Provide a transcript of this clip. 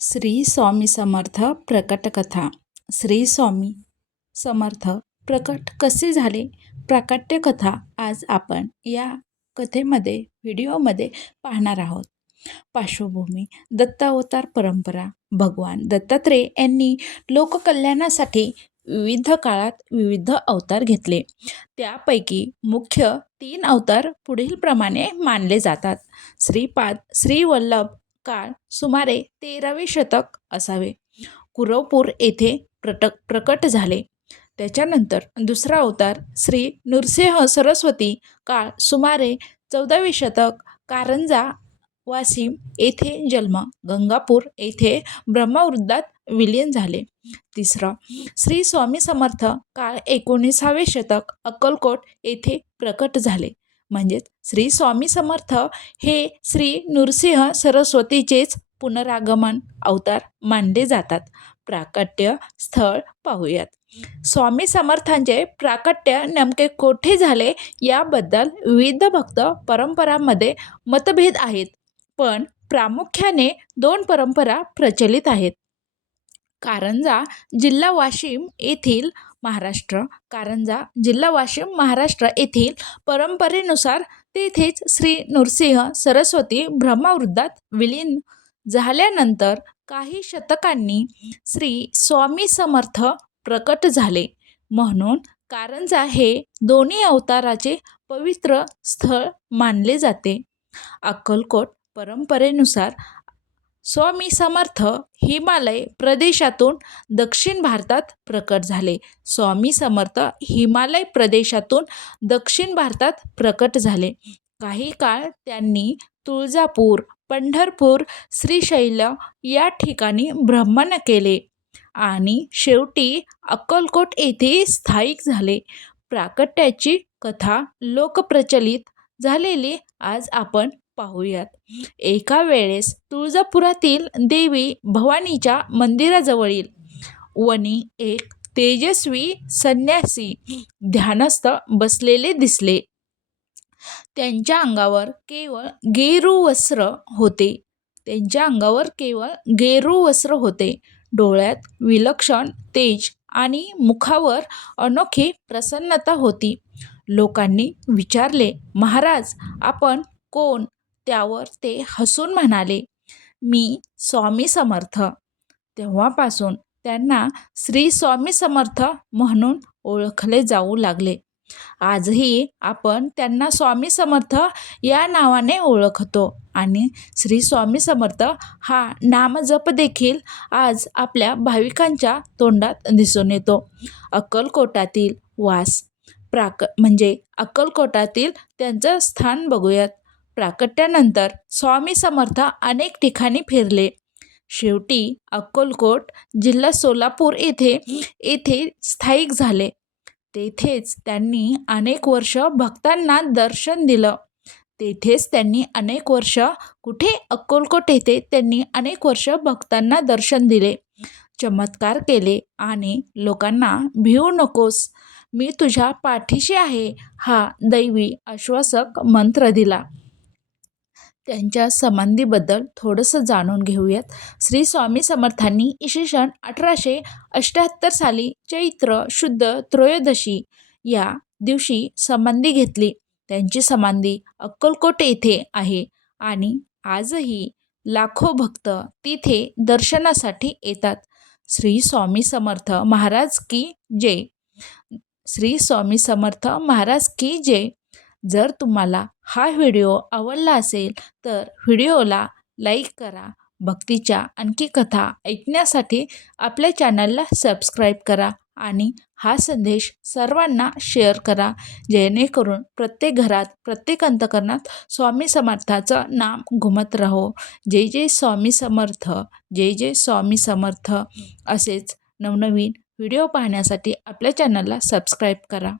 श्री स्वामी समर्थ प्रकटकथा. श्री स्वामी समर्थ प्रकट कसे झाले? प्राकट्य कथा आज आपण या कथेमध्ये व्हिडिओमध्ये पाहणार आहोत. पार्श्वभूमी दत्तावतार परंपरा भगवान दत्तात्रेय यांनी लोककल्याणासाठी विविध काळात विविध अवतार घेतले. त्यापैकी मुख्य तीन अवतार पुढीलप्रमाणे मानले जातात. श्रीपाद श्रीवल्लभ काळ सुमारे तेरावे शतक असावे. कुरवपूर येथे प्रटक प्रकट झाले. त्याच्यानंतर दुसरा अवतार श्री नृसिंह सरस्वती काळ सुमारे चौदावे शतक कारंजा वासिम येथे जन्म गंगापूर येथे ब्रह्मवृद्धात विलीन झाले. तिसरं श्री स्वामी समर्थ काळ एकोणीसावे शतक अक्कलकोट येथे प्रकट झाले. म्हणजेच श्री स्वामी समर्थ हे श्री नृसिंह सरस्वतीचेच पुनरागमन अवतार मानले जातात. प्राकट्य स्थळ पाहूयात. स्वामी समर्थांचे प्राकट्य नेमके कोठे झाले याबद्दल विविध भक्त परंपरांमध्ये मतभेद आहेत. पण प्रामुख्याने दोन परंपरा प्रचलित आहेत. कारंजा जिल्हा वाशिम येथील महाराष्ट्र कारंजा जिल्हा वाशिम महाराष्ट्र येथील परंपरेनुसार तेथेच श्री नृसिंह सरस्वती ब्रह्मवृद्धात विलीन झाल्यानंतर काही शतकांनी श्री स्वामी समर्थ प्रकट झाले. म्हणून कारंजा हे दोन्ही अवताराचे पवित्र स्थळ मानले जाते. अक्कलकोट परंपरेनुसार स्वामी समर्थ हिमालय प्रदेशातून दक्षिण भारतात प्रकट झाले. स्वामी समर्थ हिमालय प्रदेशातून दक्षिण भारतात प्रकट झाले. काही काळ त्यांनी तुळजापूर पंढरपूर श्रीशैल या ठिकाणी भ्रमण केले आणि शेवटी अक्कलकोट येथे स्थायिक झाले. प्राकट्याची कथा लोकप्रचलित झालेली आज आपण पाहूयात. एका वेळेस तुळजापुरातील देवी भवानीच्या मंदिराजवळील वनी एक तेजस्वी संन्यासी ध्यानस्थ बसलेले दिसले. त्यांच्या अंगावर केवळ गेरू वस्त्र होते. त्यांच्या अंगावर केवळ गेरू वस्त्र होते. डोळ्यात विलक्षण तेज आणि मुखावर अनोखी प्रसन्नता होती. लोकांनी विचारले महाराज आपण कोण त्यावर ते हसून म्हणाले मी स्वामी समर्थ. तेव्हापासून त्यांना श्री स्वामी समर्थ म्हणून ओळखले जाऊ लागले. आजही आपण त्यांना स्वामी समर्थ या नावाने ओळखतो आणि श्री स्वामी समर्थ हा नामजप देखील आज आपल्या भाविकांच्या तोंडात दिसून येतो. अक्कलकोटातील वास प्राक म्हणजे अक्कलकोटातील त्यांचं स्थान बघूयात. प्राकट्यानंतर स्वामी समर्थ अनेक ठिकाणी फिरले. शेवटी अक्कलकोट जिल्हा सोलापूर येथे येथे स्थायिक झाले. तेथेच त्यांनी अनेक वर्ष भक्तांना दर्शन दिलं. तेथेच त्यांनी अनेक वर्ष कुठे अक्कलकोट येथे त्यांनी अनेक वर्ष भक्तांना दर्शन दिले. चमत्कार केले आणि लोकांना भिवू नकोस मी तुझ्या पाठीशी आहे हा दैवी आश्वासक मंत्र दिला. त्यांच्या समाधीबद्दल थोडंसं जाणून घेऊयात. श्री स्वामी समर्थांनी इसवी सन अठराशे अष्ट्याहत्तर साली चैत्र शुद्ध त्रयोदशी या दिवशी समाधी घेतली. त्यांची समाधी अक्कलकोट येथे आहे आणि आजही लाखो भक्त तिथे दर्शनासाठी येतात. श्री स्वामी समर्थ महाराज की जय. श्री स्वामी समर्थ महाराज की जय. जर तुम्हाला हा व्हिडिओ आवडला असेल तर व्हिडिओला लाईक करा भक्तीच्या आणखी कथा ऐकण्यासाठी आपल्या चॅनलला सबस्क्राईब करा आणि हा संदेश सर्वांना शेअर करा जेणेकरून प्रत्येक घरात प्रत्येक अंतकरणात स्वामी समर्थाचं नाम घुमत राहो. जय जय स्वामी समर्थ जय जय स्वामी समर्थ असेच नवनवीन व्हिडिओ पाहण्यासाठी आपल्या चॅनलला सबस्क्राईब करा.